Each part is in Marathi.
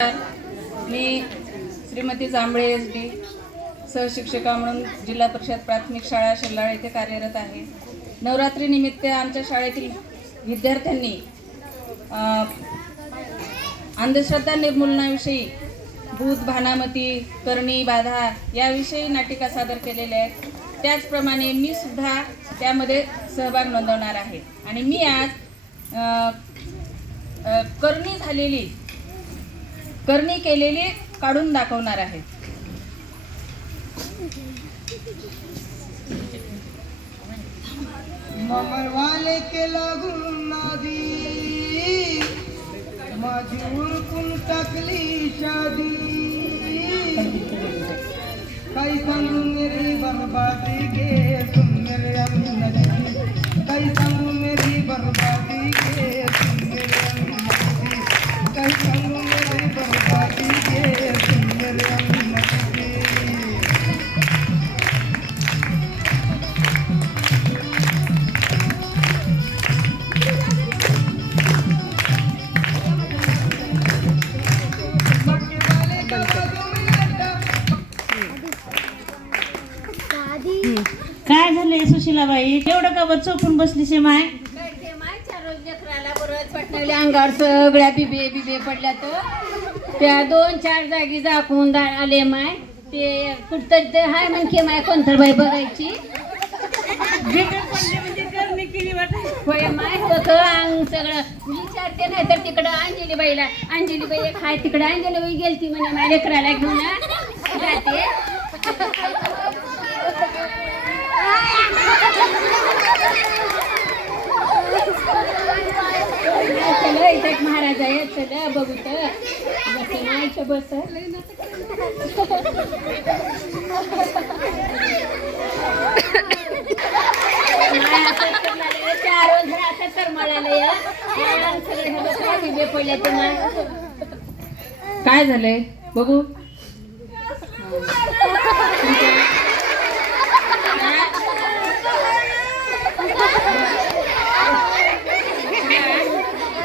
मी श्रीमती जांभळे एस डी सहशिक्षिका म्हणून जिल्हा परिषद प्राथमिक शाळा शेल्लाळ येथे कार्यरत आहे. नवरात्रीनिमित्त आमच्या शाळेतील विद्यार्थ्यांनी अंधश्रद्धा निर्मूलनाविषयी भूत भानामती करणी बाधा याविषयी नाटिका सादर केलेल्या आहेत. त्याचप्रमाणे मी सुद्धा त्यामध्ये सहभाग नोंदवणार आहे. आणि मी आज करणी झालेली करणी केलेली काढून दाखवणार आहे. ममरवाले के लागून नादी माझी उरकून टाकली शादी. कैसा मेरी बर्बादी के सुंदर मेरे अंदर मेरी बर्बादी गे तुम कैसा सुशीलाबाई एवढं का बरं चोपून बसलीस हे माय? अंगावर सगळ्या बिबे बिबे पडल्या तर. त्या दोन चार जागी दा- आले माय. ते कुठतरी ते हाय म्हणखे माय कोणतर बाई बघायची म्हणजे होय माय होतं अंग सगळं. विचारते नाही तर तिकडं अंजली बाईला अंजली बाई एक हाय तिकडं अंजली बाई गेलती म्हणे माझ्या लेकराला घेऊन. जाते. महाराज आहे चला बघू. तर बस बस चार तर मला पडल्या तुम्हाला काय झालंय बघू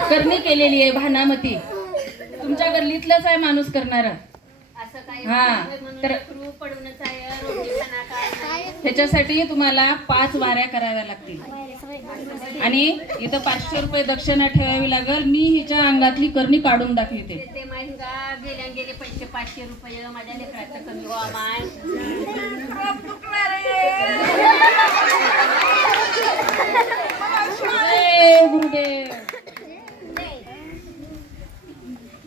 करणी केलेली आहे भानामती. तुमच्या गल्लीतलंच आहे माणूस करणार. हा, तर-. त्याच्यासाठी तुम्हाला पाच वाऱ्या कराव्या लागतील. आणि इथं पाचशे रुपये दक्षिणा ठेवावी लागल. मी हिच्या अंगातली करणी काढून दाखवते. पाचशे रुपये. माझ्या लेकराचं कमी व्हा गुरुदेव.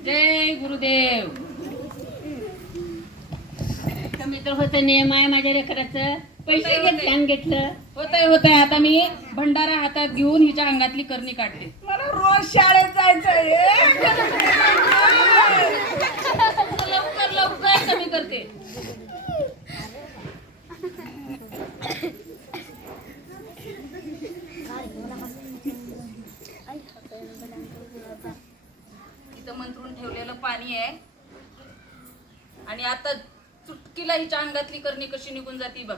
जय गुरुदेव. कमी तर होतं नियम आहे माझ्या लेकराचं पैसे घेतले घेतलं. होतंय होतंय. आता मी भंडारा हातात घेऊन हिच्या अंगातली करणी काढते. मला रोज शाळेत जायचंय लवकर लवकर कमी करते इथं मंत्रून ठेवलेलं पाणी आहे आणि आता चुटकीला हिच्या अंगातली करणी कशी निघून जाती बघ.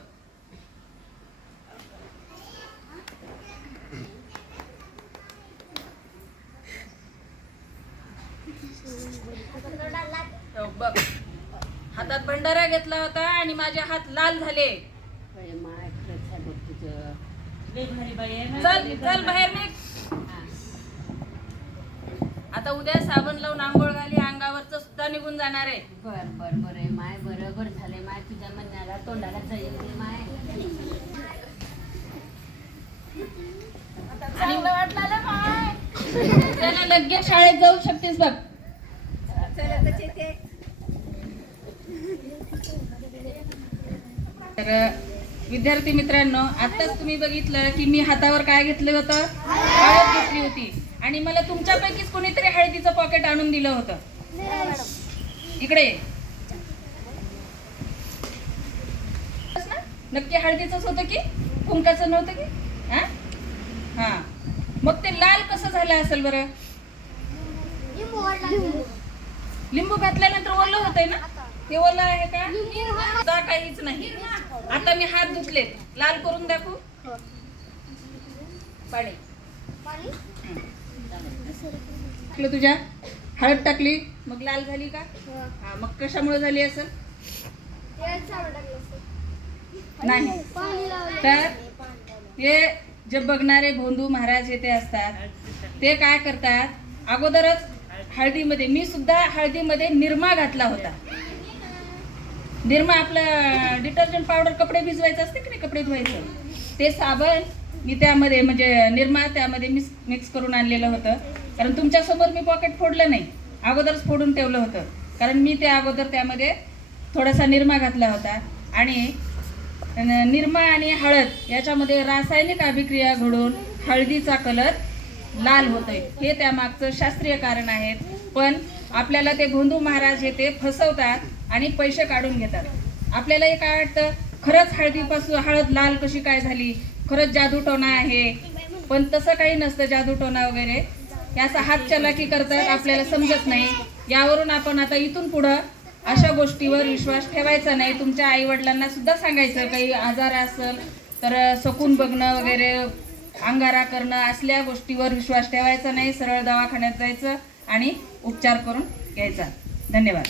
हो, बघ. हातात भंडारा घेतला होता आणि माझे हात लाल झाले. चल चल बाहेर निघ. आता उद्या साबण लावून आंघोळ घाली. निघून जाणार आहे. बर बर बर आहे. माय बरोबर झालंय. माय तुझ्या म्हणण्याला तोंडाला जाईल माय. त्याला लगेच शाळेत जाऊ शकतेस बघ. तर विद्यार्थी मित्रांनो आताच तुम्ही बघितलं की मी हातावर काय घेतलं होतं? हळद घेतली होती. आणि मला तुमच्यापैकीच कोणीतरी हळदीचं पॉकेट आणून दिलं होतं. इकडे ये. ना? नक्की हळदीचंच होतं की? कुंकाचं नव्हतं की? हा? हा. मग ते लाल कसं झालं असेल बरं? लिंबू घातल्यानंतर ओलं होतंय ना? ते ओलं आहे का? काहीच नाही. आता मी हात धुतले लाल करून दाखवू? पाणी. तुझ्या? हळद टाकली मग लाल झाली का? हा. मग कशामुळे झाली असेल नाही. तर हे जे बघणारे भोंदू महाराज येथे असतात. ते काय करतात? अगोदरच हळदीमध्ये मी सुद्धा हळदीमध्ये निरमा घातला होता. निरमा आपलं डिटर्जंट पावडर कपडे भिजवायचं असते की नाही कपडे धुवायचं? ते साबण मी त्यामध्ये म्हणजे निरमा त्यामध्ये मिक्स मिक्स करून आणलेलं होतं. कारण तुमच्यासमोर मी पॉकेट फोडलं नाही. अगोदरच फोडून ठेवलं होतं. कारण मी त्या अगोदर त्यामध्ये थोडासा निरमा घातला होता. आणि निरमा आणि हळद याच्यामध्ये रासायनिक अभिक्रिया घडून हळदीचा कलर लाल होतोय. हे त्यामागचं शास्त्रीय कारण आहे पण आपल्याला ते भोंदू महाराज हे ते फसवतात आणि पैसे काढून घेतात. आपल्याला हे काय वाटतं? खरंच हळदीपासून हळद लाल कशी काय झाली? खरंच जादूटोणा आहे. पण तसं काही नसतं जादूटोणा वगैरे. याचा हात चलाकी करतात आपल्याला समजत नाही. यावरून आपण आता इथून पुढं अशा गोष्टीवर विश्वास ठेवायचा नाही. तुमच्या आई वडिलांना सुद्धा सांगायचं काही आजार असेल तर सकून बघणं वगैरे अंगारा करणं असल्या गोष्टीवर विश्वास ठेवायचा नाही. सरळ दवाखान्यात जायचं आणि उपचार करून घ्यायचा. धन्यवाद.